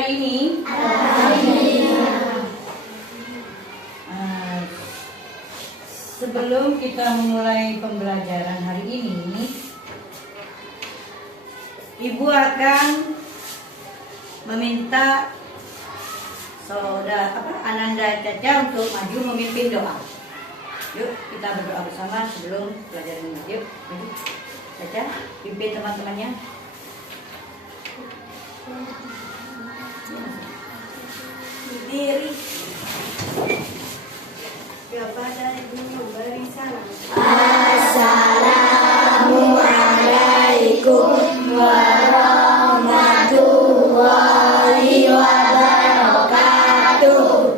hari ini? Sebelum kita memulai pembelajaran hari ini, Ibu akan meminta Ananda Caca untuk maju memimpin doa. Yuk kita berdoa bersama sebelum pelajaran ini. Yuk, Caca, pimpin teman-temannya. Berdiri. Kepada Ibu beri salam. Assalamualaikum warahmatullahi wabarakatuh.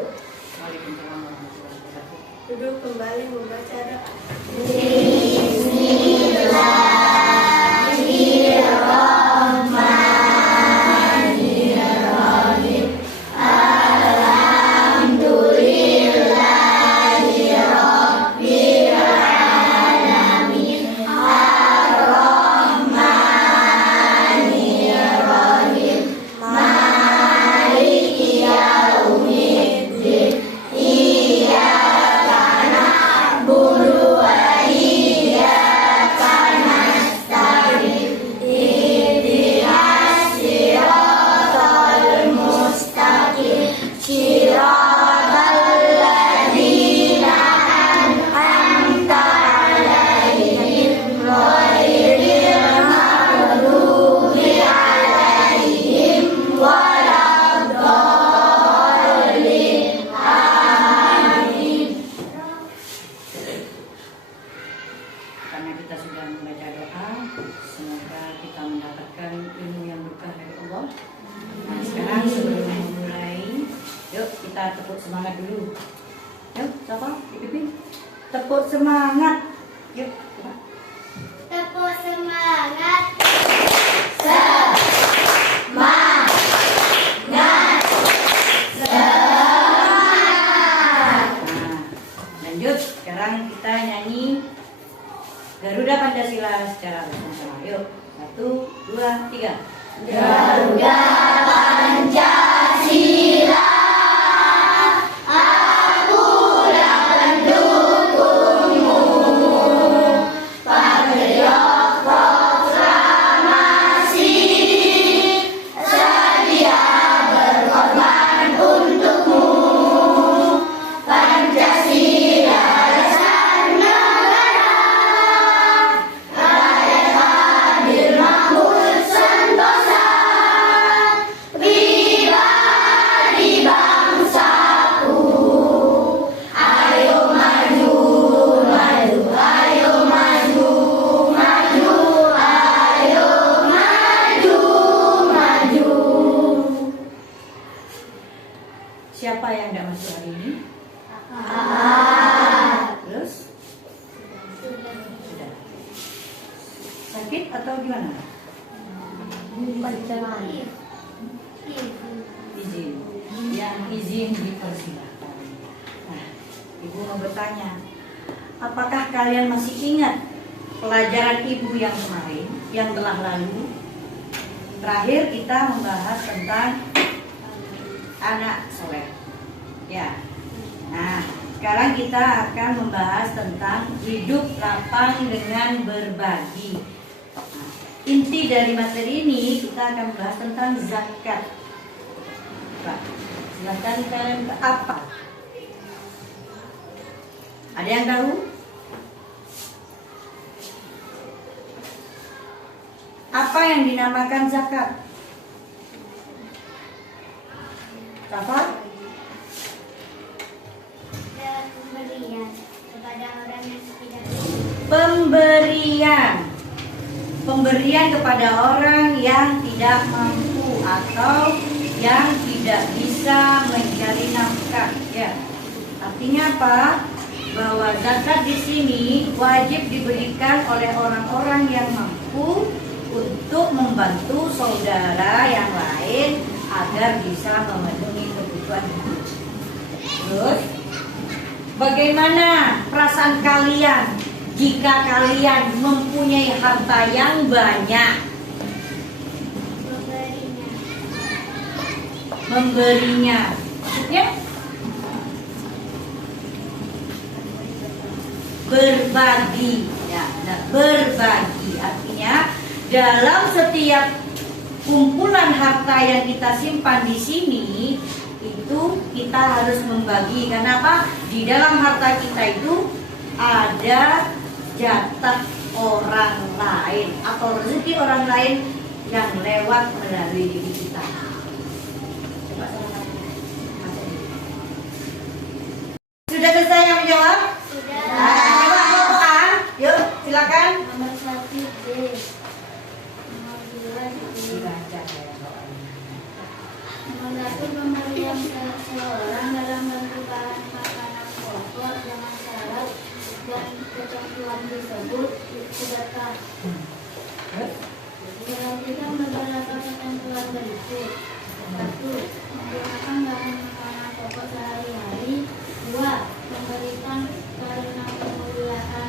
Duduk kembali membaca doa. Bismillahirrahmanirrahim. Alhamdulillahirabbil alamin. Ar-Rahmanirrahim. Maliki yaumiddin. Iyyaka na'budu wa iyyaka nasta'in. Ihdinas siratal mustaqim. Siratal ladzina an'amta 'alaihim ghairil maghdubi 'alaihim waladdallin. Amin. Karena kita sudah membaca doa, semoga kita mendapatkan ilmu yang berkah dari Allah. Nah, sekarang sebelum memulai, yuk kita tepuk semangat dulu. Yuk, siapa? Pimpin. Tepuk semangat. Yuk, coba. Tepuk semangat. Semangat. Semangat. Nah, lanjut. Sekarang kita nyanyi Garuda Pancasila secara bersama-sama. Yuk, 1, 2, 3. Garuda Pancasila, akulah pendukungmu. Patriot proklamasi, sedia berkorban untukmu. Pancasila dasar negara, rakyat hadir makmur sentosa. Pribadi bangsaku, ayo maju, maju, ayo maju, maju, ayo maju, maju. Siapa yang tidak masuk hari ini? Terus? Sudah. Sakit atau gimana? Izin. Yang izin dipersilakan. Nah, Ibu mau bertanya, apakah kalian masih ingat pelajaran Ibu yang kemarin, yang telah lalu? Terakhir kita membahas tentang anak soleh. Ya. Nah, sekarang kita akan membahas tentang hidup lapang dengan berbagi. Nah, inti dari materi ini kita akan membahas tentang zakat. Pak, silakan kalian apa? Ada yang tahu? Apa yang dinamakan zakat? Safar? Pemberian kepada orang yang tidak Pemberian. Pemberian kepada orang yang tidak mampu atau yang tidak bisa mencari nafkah. Ya. Artinya apa? Bahwa zakat di sini wajib diberikan oleh orang-orang yang mampu untuk membantu saudara yang lain agar bisa memenuhi kebutuhan hidup. Terus, bagaimana perasaan kalian jika kalian mempunyai harta yang banyak? memberinya. Maksudnya berbagi, ya, nah, berbagi artinya dalam setiap kumpulan harta yang kita simpan di sini itu kita harus membagi. Kenapa? Di dalam harta kita itu ada jatah orang lain atau rezeki orang lain yang lewat melalui diri kita. Coba sama-sama. Sudah selesai yang menjawab? Sudah. Nah, coba kelompokkan. Yuk, silakan. Nomor 1 D. Nomor 2 D. Dibaca ya soalnya. Nomor 1 pemberian seseorang dalam bentuk bahan makanan pokok dengan syarat dan ketentuan tersebut sedekah. Perhatikan beberapa ketentuan berikut. 1. Menggunakan bahan makanan pokok sehari-hari. 2. Memberikan karena kemuliaan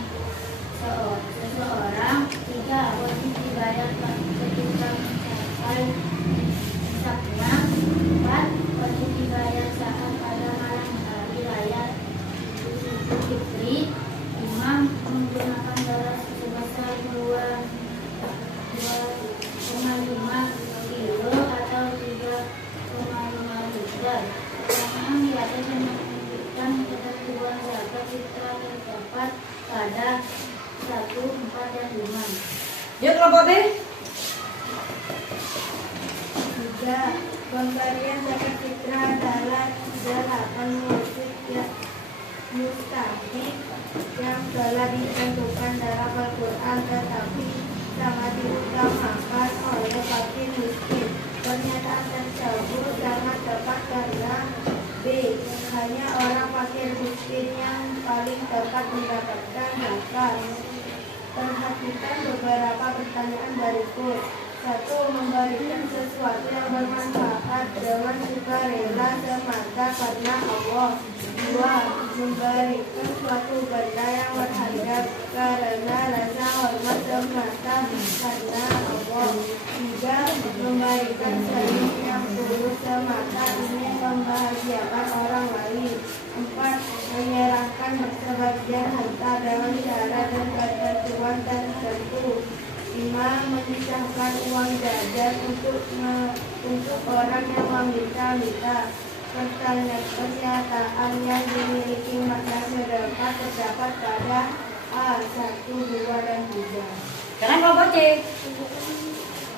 seseorang. 3. Wajib dibayar ketika mencapai nisabnya. 4. Wajib dibayar saat pada malam hari raya Idul Fitri. 5. Menggunakan beras sebesar 2,5 kilo atau 3,5 liter. Pertanyaan di atas menunjukkan ketentuan zakat fitrah terdapat pada 1, 4, dan 5. Yuk kelompok B. 3. Pemberian zakat fitrah adalah 8 mustahik yang telah ditentukan dalam Al-Quran tetapi sangat diutamakan oleh fakir miskin. Pernyataan tersebut sangat tepat karena B. Hanya orang fakir miskin yang paling tepat mendapatkan zakat. Perhatikan beberapa pertanyaan berikut. 1. Memberikan sesuatu yang bermanfaat dengan sukarela semata karena Allah. 2. Memberikan suatu benda yang berharga karena rasa hormat semata karena Allah. 3. Memberikan senyum yang tulus semata ingin membahagiakan orang lain. 4. Menyerahkan sebagian harta dengan cara dan ketentuan tertentu. 5. Memisahkan uang jajan untuk orang yang meminta-minta. Pernyataan yang dimiliki makna sedekah terdapat pada A. 1, 2, dan 3. Sekarang kelompok C.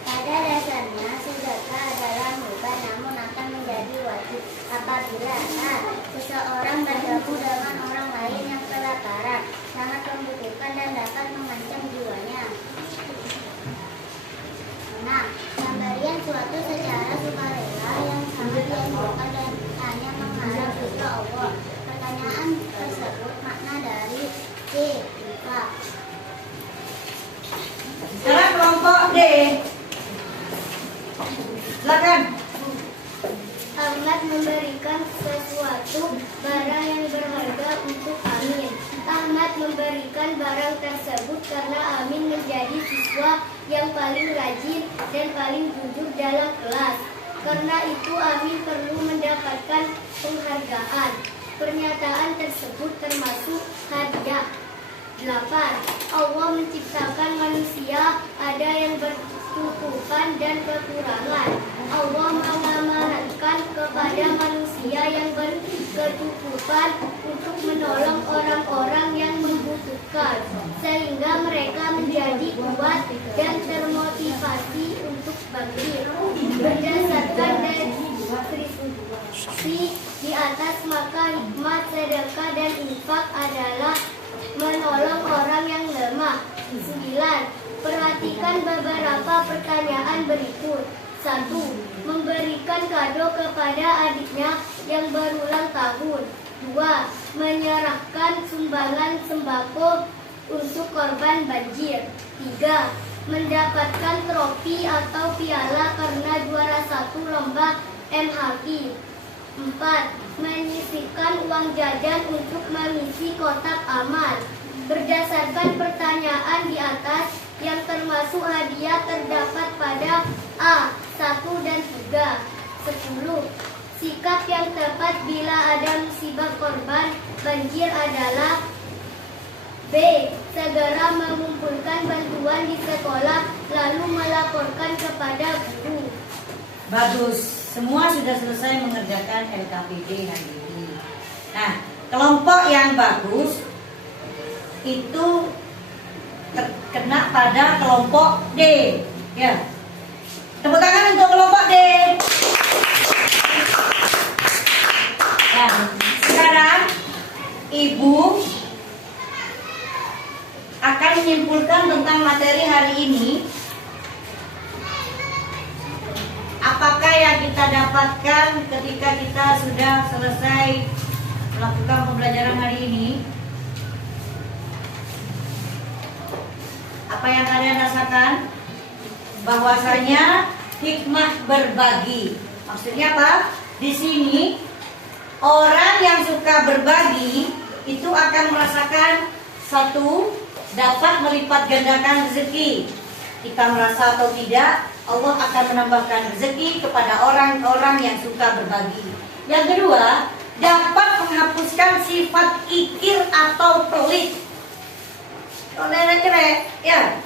Pada dasarnya sedekah adalah mubah namun akan menjadi wajib apabila A. Seseorang bergabung dengan orang lain yang kelaparan, sangat membutuhkan dan dapat mengancam jiwanya. 6. Pemberian suatu secara sukarela yang sangat dianjurkan dan hanya mengharap ridho Allah. Pertanyaan tersebut makna dari C. Infak. Sekarang kelompok D. Silakan. Ahmad memberikan sesuatu barang yang berharga untuk Amin. Ahmad memberikan barang tersebut karena Amin menjadi siswa yang paling rajin dan paling jujur dalam kelas. Karena itu Amin perlu mendapatkan penghargaan. Pernyataan tersebut termasuk hadiah. 8. Allah menciptakan manusia ada yang bercukupan dan kekurangan. Allah mengamanatkan kepada manusia yang berkecukupan untuk menolong orang-orang yang membutuhkan, sehingga mereka menjadi kuat dan termotivasi untuk bangkit. Berdasarkan deskripsi di atas, maka hikmah sedekah dan infak adalah menolong orang yang lemah. 9. Perhatikan beberapa pertanyaan berikut. 1. Memberikan kado kepada adiknya yang berulang tahun. 2. Menyerahkan sumbangan sembako untuk korban banjir. 3. Mendapatkan trofi atau piala karena juara 1 lomba MHQ. 4. Menyisihkan uang jajan untuk mengisi kotak amal. Berdasarkan pertanyaan di atas, yang termasuk hadiah terdapat pada A. 1 dan 3. 10. Sikap yang tepat bila ada musibah korban banjir adalah B. Segera mengumpulkan bantuan di sekolah lalu melaporkan kepada guru. Bagus, semua sudah selesai mengerjakan LKPD hari ini. Nah, kelompok yang bagus itu kena pada kelompok D. Ya, tepuk tangan untuk kelompok D. Nah, sekarang Ibu akan menyimpulkan tentang materi hari ini. Apakah yang kita dapatkan ketika kita sudah selesai melakukan pembelajaran hari ini? Apa yang kalian rasakan? Bahwasanya hikmah berbagi. Maksudnya apa? Di sini orang yang suka berbagi itu akan merasakan satu, dapat melipat gandakan rezeki. Kita merasa atau tidak, Allah akan menambahkan rezeki kepada orang-orang yang suka berbagi. Yang kedua, dapat menghapuskan sifat kikir atau pelit. Ya.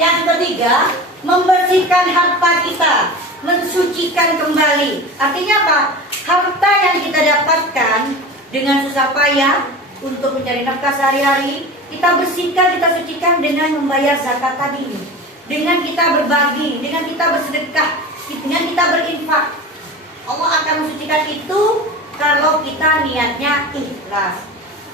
Yang ketiga, membersihkan harta kita, mensucikan kembali. Artinya apa? Harta yang kita dapatkan dengan susah payah untuk mencari nafkah sehari-hari, kita bersihkan, kita sucikan dengan membayar zakat tadi, dengan kita berbagi, dengan kita bersedekah, dengan kita berinfak. Allah akan mensucikan itu kalau kita niatnya ikhlas.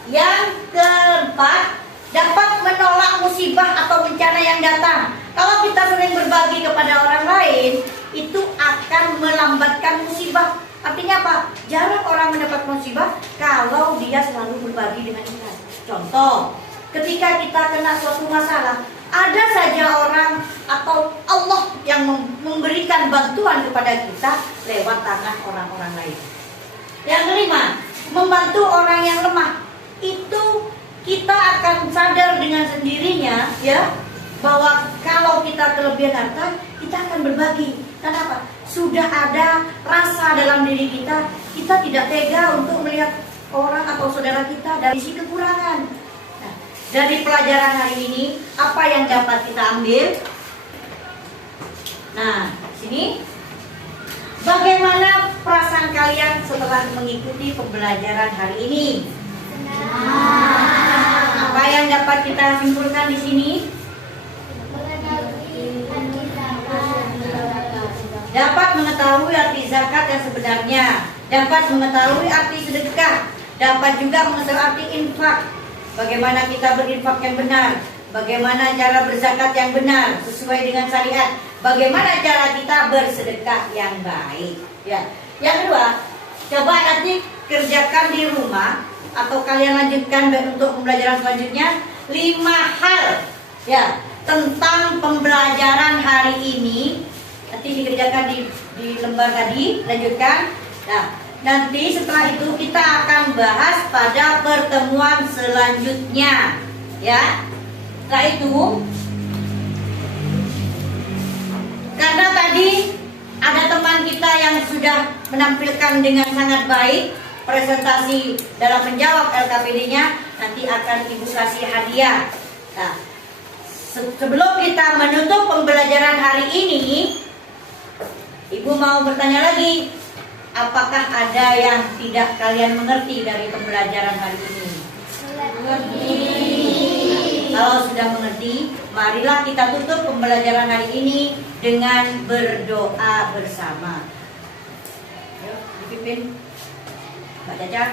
Yang keempat, dapat menolak musibah atau bencana yang datang. Kalau kita sering berbagi kepada orang lain, itu akan melambatkan musibah. Artinya apa? Jarang orang mendapat musibah kalau dia selalu berbagi dengan ikhlas. Contoh, ketika kita kena suatu masalah, ada saja orang atau Allah yang memberikan bantuan kepada kita lewat tangan orang-orang lain. Yang kelima, membantu orang yang lemah. Itu kita akan sadar dengan sendirinya, ya, bahwa kalau kita kelebihan harta, kita akan berbagi. Kenapa? Sudah ada rasa dalam diri kita, kita tidak tega untuk melihat orang atau saudara kita dari sisi kekurangan. Nah, dari pelajaran hari ini, apa yang dapat kita ambil? Nah, sini, bagaimana perasaan kalian setelah mengikuti pembelajaran hari ini? Apa yang dapat kita simpulkan di sini? Dapat mengetahui arti zakat yang sebenarnya, dapat mengetahui arti sedekah, dapat juga mengetahui arti infak. Bagaimana kita berinfak yang benar, bagaimana cara berzakat yang benar sesuai dengan syariat, bagaimana cara kita bersedekah yang baik. Ya. Yang kedua, coba nanti kerjakan di rumah atau kalian lanjutkan untuk pembelajaran selanjutnya 5 hal ya tentang pembelajaran hari ini. Nanti dikerjakan di lembar tadi, lanjutkan. Nah, nanti setelah itu kita akan bahas pada pertemuan selanjutnya, ya. Setelah itu, karena tadi ada teman kita yang sudah menampilkan dengan sangat baik presentasi dalam menjawab LKPD-nya, nanti akan Ibu kasih hadiah. Nah, sebelum kita menutup pembelajaran hari ini, Ibu mau bertanya lagi, apakah ada yang tidak kalian mengerti dari pembelajaran hari ini? Mengerti. Kalau sudah mengerti, marilah kita tutup pembelajaran hari ini dengan berdoa bersama. Yuk, dipimpin Mbak Caca.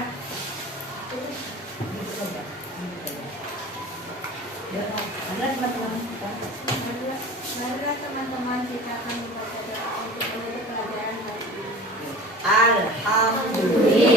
Marilah teman-teman kita. Marilah teman-teman kita akan membaca doa untuk menutup pelajaran hari ini. Alhamdulillah.